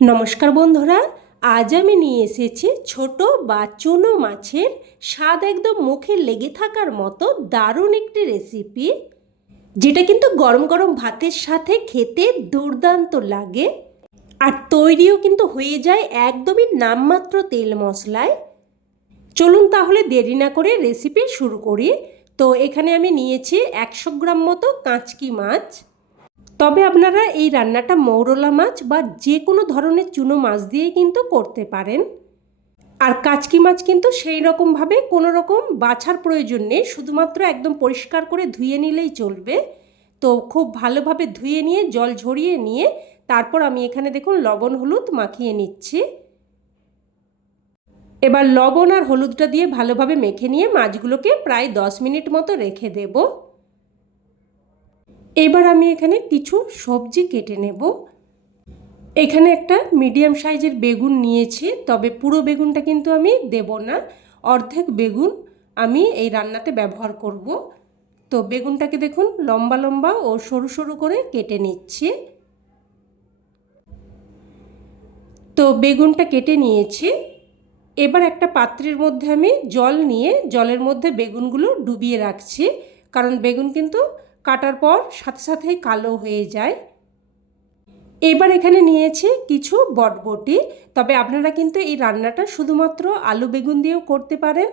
নমস্কার বন্ধুরা, আজ আমি নিয়ে এসেছি ছোট বা চুনো মাছের স্বাদ একদম মুখে লেগে থাকার মতো দারুণ একটি রেসিপি যেটা কিন্তু গরম গরম ভাতের সাথে খেতে দুর্দান্ত লাগে আর তৈরিও কিন্তু হয়ে যায় একদমই নামমাত্র তেল মশলায়। চলুন তাহলে দেরি না করে রেসিপি শুরু করি। তো এখানে আমি নিয়েছি একশো গ্রাম মতো কাঁচকি মাছ। তবে আপনারা এই রান্নাটা মৌরলা মাছ বা যে কোনো ধরনের চুনো মাছ দিয়ে কিন্তু করতে পারেন। আর কাচকি মাছ কিন্তু সেই রকমভাবে কোনো রকম বাছার প্রয়োজন নেই, শুধুমাত্র একদম পরিষ্কার করে ধুয়ে নিলেই চলবে। তো খুব ভালোভাবে ধুয়ে নিয়ে, জল ঝরিয়ে নিয়ে তারপর আমি এখানে দেখুন লবণ, হলুদ মাখিয়ে নিচ্ছি। এবার লবণ আর হলুদটা দিয়ে ভালোভাবে মেখে নিয়ে মাছগুলোকে প্রায় দশ মিনিট মতো রেখে দেবো। এবার আমি এখানে কিছু সবজি কেটে নেব। এখানে একটা মিডিয়াম সাইজের বেগুন নিয়েছি, তবে পুরো বেগুনটা কিন্তু আমি দেব না। অর্ধেক বেগুন আমি এই রান্নাতে ব্যবহার করব। তো বেগুনটাকে দেখুন লম্বা লম্বা ও সরু সরু করে কেটে নিচ্ছি। তো বেগুনটা কেটে নিয়েছি। এবার একটা পাত্রের মধ্যে আমি জল নিয়ে জলের মধ্যে বেগুনগুলো ডুবিয়ে রাখছি, কারণ বেগুন কিন্তু কাটার পর সাথে সাথেই কালো হয়ে যায়। এবার এখানে নিয়েছি কিছু বটবটি। তবে আপনারা কিন্তু এই রান্নাটা শুধুমাত্র আলু বেগুন দিয়েও করতে পারেন।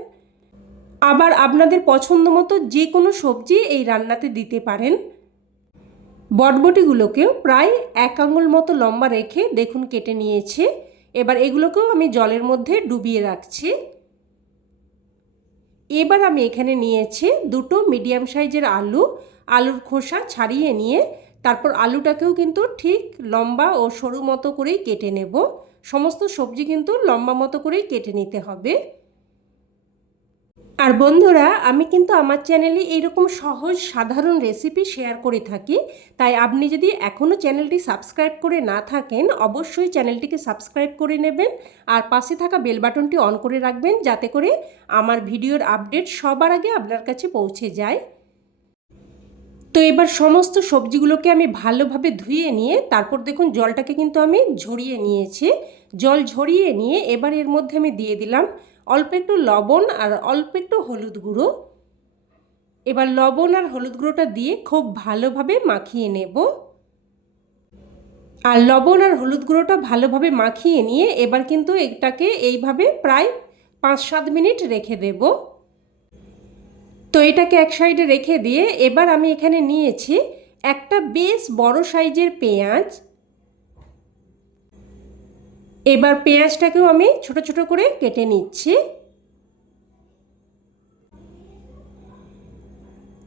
আবার আপনাদের পছন্দ মতো যে কোনো সবজি এই রান্নাতে দিতে পারেন। বটবটিগুলোকেও প্রায় এক আঙুল মতো লম্বা রেখে দেখুন কেটে নিয়েছে। এবার এগুলোকেও আমি জলের মধ্যে ডুবিয়ে রাখছি। এবার আমি এখানে নিয়েছি দুটো মিডিয়াম সাইজের আলু। আলুর খোসা ছাড়িয়ে নিয়ে তারপর আলুটাকেও কিন্তু ঠিক লম্বা ও সরু মতো করেই কেটে নেব। সমস্ত সবজি কিন্তু লম্বা মতো করেই কেটে নিতে হবে। আর বন্ধুরা, আমি কিন্তু আমার চ্যানেলে এইরকম সহজ সাধারণ রেসিপি শেয়ার করে থাকি। তাই আপনি যদি এখনও চ্যানেলটি সাবস্ক্রাইব করে না থাকেন, অবশ্যই চ্যানেলটিকে সাবস্ক্রাইব করে নেবেন আর পাশে থাকা বেল বাটনটি অন করে রাখবেন যাতে করে আমার ভিডিওর আপডেট সবার আগে আপনার কাছে পৌঁছে যায়। তো এবার সমস্ত সবজিগুলোকে আমি ভালোভাবে ধুয়ে নিয়ে, তারপর দেখুন জলটাকে কিন্তু আমি ঝরিয়ে নিয়েছি। জল ঝরিয়ে নিয়ে এবার এর মধ্যে আমি দিয়ে দিলাম অল্প একটু লবণ আর অল্প একটু হলুদ গুঁড়ো। এবার লবণ আর হলুদ গুঁড়োটা দিয়ে খুব ভালোভাবে মাখিয়ে নেব। আর লবণ আর হলুদ গুঁড়োটা ভালোভাবে মাখিয়ে নিয়ে এবার কিন্তু এটাকে এইভাবে প্রায় পাঁচ সাত মিনিট রেখে দেবো। তো এটাকে এক সাইডে রেখে দিয়ে এবার আমি এখানে নিয়েছি একটা বেশ বড় সাইজের পেঁয়াজ। এবার পেঁয়াজটাকেও আমি ছোট ছোট করে কেটে নিচ্ছি।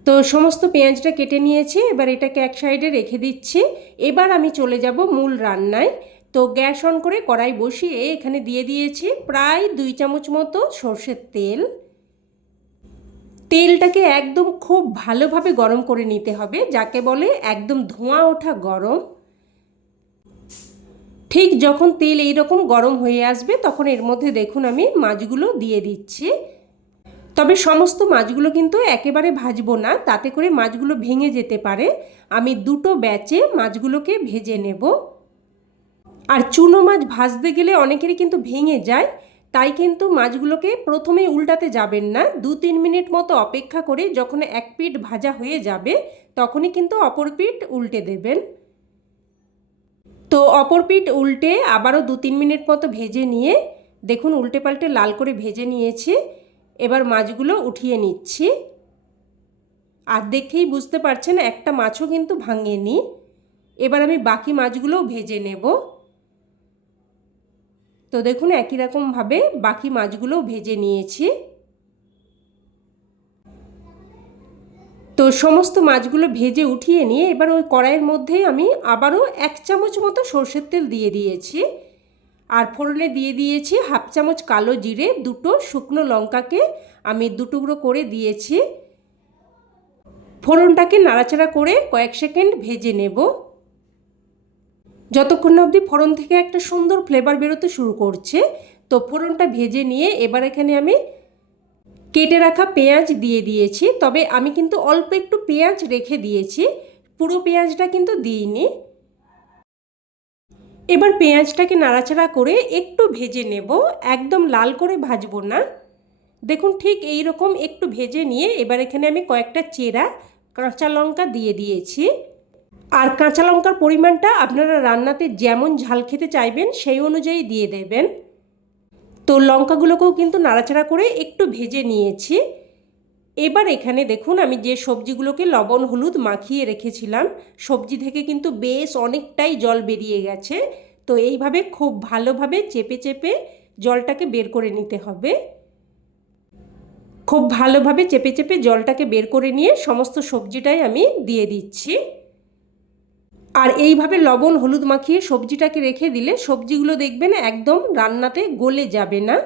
তো সমস্ত পেঁয়াজটা কেটে নিয়েছি, এবার এটাকে এক সাইডে রেখে দিচ্ছি। এবার আমি চলে যাব মূল রান্নায়। তো গ্যাস অন করে কড়াই বসিয়ে এখানে দিয়ে দিয়েছি প্রায় দুই চামচ মতো সর্ষের তেল। তেলটাকে একদম খুব ভালোভাবে গরম করে নিতে হবে, যাকে বলে একদম ধোঁয়া ওঠা গরম। ঠিক যখন তেল এইরকম গরম হয়ে আসবে, তখন এর মধ্যে দেখুন আমি মাছগুলো দিয়ে দিচ্ছি। তবে সমস্ত মাছগুলো কিন্তু একেবারে ভাজবো না, তাতে করে মাছগুলো ভেঙে যেতে পারে। আমি দুটো ব্যাচে মাছগুলোকে ভেজে নেব। আর চুনো মাছ ভাজতে গেলে অনেকেরই কিন্তু ভেঙে যায় তাই কিন্তু মাছগুলোকে প্রথমে উল্টাতে যাবেন না। দু তিন মিনিট মতো অপেক্ষা করে যখন এক পিঠ ভাজা হয়ে যাবে, তখনই কিন্তু অপর পিঠ উল্টে দেবেন। তো অপর পিঠ উল্টে আবারও দু তিন মিনিট মতো ভেজে নিয়ে, দেখুন উল্টে পাল্টে লাল করে ভেজে নিয়েছি। এবার মাছগুলো উঠিয়ে নিচ্ছি। আর দেখেই বুঝতে পারছেন একটা মাছও কিন্তু ভাঙেনি। এবার আমি বাকি মাছগুলোও ভেজে নেব। তো দেখুন, একই রকমভাবে বাকি মাছগুলোও ভেজে নিয়েছি। তো সমস্ত মাছগুলো ভেজে উঠিয়ে নিয়ে এবার ওই কড়াইয়ের মধ্যেই আমি আবারও এক চামচ মতো সর্ষের তেল দিয়ে দিয়েছি। আর ফোড়নে দিয়ে দিয়েছি হাফ চামচ কালো জিরে, দুটো শুকনো লঙ্কাকে আমি দুটুকরো করে দিয়েছি। ফোড়নটাকে নাড়াচাড়া করে কয়েক সেকেন্ড ভেজে নেব। যতক্ষণ না অবধি ফোড়ন থেকে একটা সুন্দর ফ্লেভার বেরোতে শুরু করছে, তো ফোড়নটা ভেজে নিয়ে এবার এখানে আমি কেটে রাখা পেঁয়াজ দিয়ে দিয়েছি। তবে আমি কিন্তু অল্প একটু পেঁয়াজ রেখে দিয়েছি, পুরো পেঁয়াজটা কিন্তু দিইনি। এবার পেঁয়াজটাকে নাড়াচাড়া করে একটু ভেজে নেব, একদম লাল করে ভাজবো না। দেখুন ঠিক এই রকম একটু ভেজে নিয়ে এবার এখানে আমি কয়েকটা চেরা, কাঁচা লঙ্কা দিয়ে দিয়েছি। আর কাঁচা লঙ্কার পরিমাণটা আপনারা রান্নাতে যেমন ঝাল খেতে চাইবেন, সেই অনুযায়ী দিয়ে দেবেন। তো লঙ্কাগুলোকেও কিন্তু নাড়াচাড়া করে একটু ভেজে নিয়েছি। এবার এখানে দেখুন, আমি যে সবজিগুলোকে লবণ, হলুদ মাখিয়ে রেখেছিলাম, সবজি থেকে কিন্তু বেশ অনেকটাই জল বেরিয়ে গেছে। তো এইভাবে খুব ভালোভাবে চেপে চেপে জলটাকে বের করে নিতে হবে। খুব ভালোভাবে চেপে চেপে জলটাকে বের করে নিয়ে সমস্ত সবজিটাই আমি দিয়ে দিচ্ছি। আর এইভাবে লবণ হলুদ মাখিয়ে সবজিটাকে রেখে দিলে সবজিগুলো দেখবেন একদম রান্নাতে গলে যাবে না।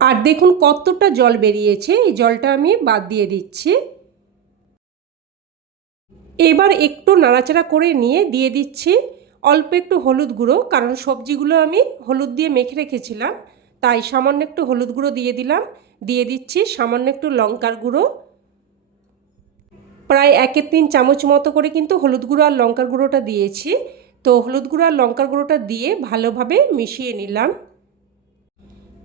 আর দেখুন কতটা জল বেরিয়েছে, এই জলটা আমি বাদ দিয়ে দিচ্ছি। এবার একটু নাড়াচাড়া করে নিয়ে দিয়ে দিচ্ছি অল্প একটু হলুদ গুঁড়ো, কারণ সবজিগুলো আমি হলুদ দিয়ে মেখে রেখেছিলাম, তাই সামান্য একটু হলুদ গুঁড়ো দিয়ে দিলাম। দিয়ে দিচ্ছি সামান্য একটু লঙ্কার গুঁড়ো। প্রায় একের তিন চামচ মতো করে কিন্তু হলুদ গুঁড়ো আর লঙ্কার গুঁড়োটা দিয়েছি। তো হলুদ গুঁড়ো আর লঙ্কার গুঁড়োটা দিয়ে ভালোভাবে মিশিয়ে নিলাম।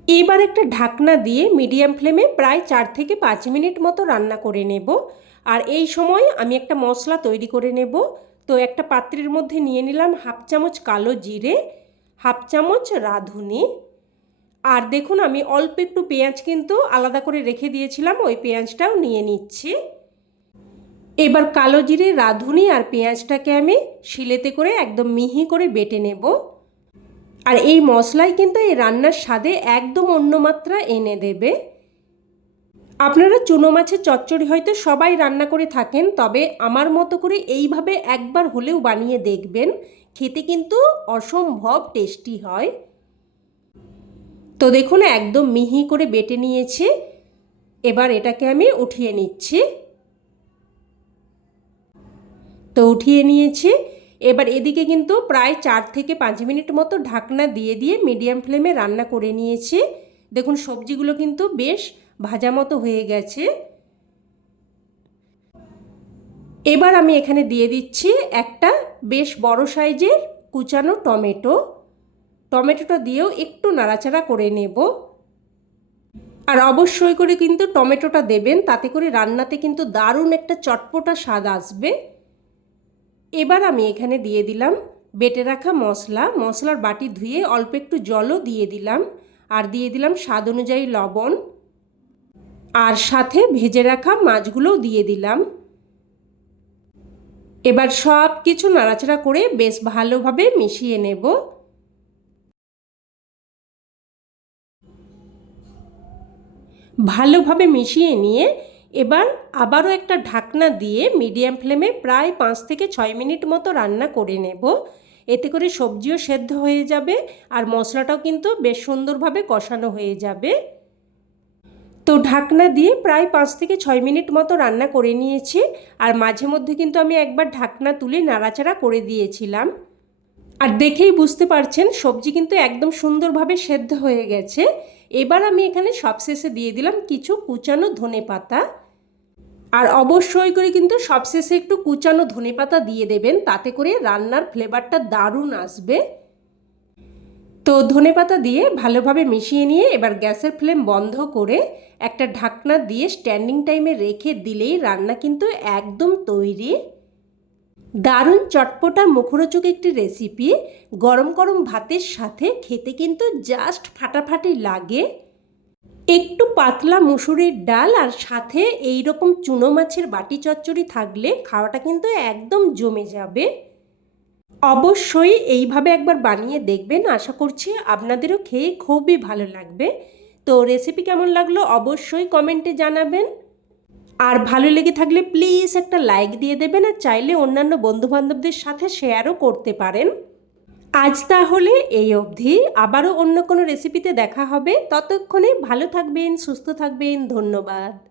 এবার একটা ঢাকনা দিয়ে মিডিয়াম ফ্লেমে প্রায় চার থেকে পাঁচ মিনিট মতো রান্না করে নেব। আর এই সময় আমি একটা মশলা তৈরি করে নেব। তো একটা পাত্রের মধ্যে নিয়ে নিলাম হাফ চামচ কালো জিরে, হাফ চামচ রাঁধুনি। আর দেখুন আমি অল্প একটু পেঁয়াজ কিন্তু আলাদা করে রেখে দিয়েছিলাম, ওই পেঁয়াজটাও নিয়ে নিচ্ছি। এবার কালো জিরে, রাঁধুনি আর পেঁয়াজটাকে আমি শিলেতে করে একদম মিহি করে বেটে নেব। আর এই মশলাই কিন্তু এই রান্নার স্বাদে একদম অন্য মাত্রা এনে দেবে। আপনারা চুনো মাছের চচ্চড়ি হয়তো সবাই রান্না করে থাকেন, তবে আমার মতো করে এইভাবে একবার হলেও বানিয়ে দেখবেন, খেতে কিন্তু অসম্ভব টেস্টি হয়। তো দেখুন, একদম মিহি করে বেটে নিয়েছি। এবার এটাকে আমি উঠিয়ে নিচ্ছি। তো উঠিয়ে নিয়েছি। এবার এদিকে কিন্তু প্রায় চার থেকে পাঁচ মিনিট মতো ঢাকনা দিয়ে দিয়ে মিডিয়াম ফ্লেমে রান্না করে নিয়েছি। দেখুন, সবজিগুলো কিন্তু বেশ ভাজা মতো হয়ে গেছে। এবার আমি এখানে দিয়ে দিচ্ছি একটা বেশ বড় সাইজের কুচানো টমেটো। টমেটোটা দিয়েও একটু নাড়াচাড়া করে নেব। আর অবশ্যই করে কিন্তু টমেটোটা দেবেন, তাতে করে রান্নাতে কিন্তু দারুণ একটা চটপটা স্বাদ আসবে। এবার আমি এখানে দিয়ে দিলাম বেটে রাখা মশলা। মশলার বাটি ধুয়ে অল্প একটু জলও দিয়ে দিলাম। আর দিয়ে দিলাম স্বাদ অনুযায়ী লবণ। আর সাথে ভেজে রাখা মাছগুলোও দিয়ে দিলাম। এবার সব কিছু নাড়াচাড়া করে বেশ ভালোভাবে মিশিয়ে নেব। ভালোভাবে মিশিয়ে নিয়ে এবার আবারও একটা ঢাকনা দিয়ে মিডিয়াম ফ্লেমে প্রায় পাঁচ থেকে ছয় মিনিট মতো রান্না করে নেব। এতে করে সবজিও সেদ্ধ হয়ে যাবে আর মশলাটাও কিন্তু বেশ সুন্দরভাবে কষানো হয়ে যাবে। তো ঢাকনা দিয়ে প্রায় পাঁচ থেকে ছয় মিনিট মতো রান্না করে নিয়েছি আর মাঝে মধ্যে কিন্তু আমি একবার ঢাকনা তুলে নাড়াচাড়া করে দিয়েছিলাম। আর দেখেই বুঝতে পারছেন, সবজি কিন্তু একদম সুন্দরভাবে সেদ্ধ হয়ে গেছে। এবার আমি এখানে সবশেষে দিয়ে দিলাম কিছু কুচানো ধনে পাতা। আর অবশ্যই করে কিন্তু সবশেষে একটু কুচানো ধনে পাতা দিয়ে দেবেন, তাতে করে রান্নার ফ্লেভারটা দারুণ আসবে। তো ধনে পাতা দিয়ে ভালোভাবে মিশিয়ে নিয়ে এবার গ্যাসের ফ্লেম বন্ধ করে একটা ঢাকনা দিয়ে স্ট্যান্ডিং টাইমে রেখে দিলেই রান্না কিন্তু একদম তৈরি। দারুণ চটপটা মুখরোচক একটি রেসিপি গরম গরম ভাতের সাথে খেতে কিন্তু জাস্ট ফাটাফাটি লাগে। একটু পাতলা মুসুরির ডাল আর সাথে এই রকম চুনো মাছের বাটি চচ্চড়ি থাকলে খাওয়াটা কিন্তু একদম জমে যাবে। অবশ্যই এইভাবে একবার বানিয়ে দেখবেন, আশা করছি আপনাদেরও খেয়ে খুবই ভালো লাগবে। তো রেসিপি কেমন লাগল অবশ্যই কমেন্টে জানাবেন। আর ভালো লেগে থাকলে প্লিজ একটা লাইক দিয়ে দেবেন আর চাইলে অন্যান্য বন্ধুবান্ধবদের সাথে শেয়ারও করতে পারেন। আজ তাহলে এই অবধি। আবারও অন্য কোনো রেসিপিতে দেখা হবে। ততক্ষণে ভালো থাকবেন, সুস্থ থাকবেন। ধন্যবাদ।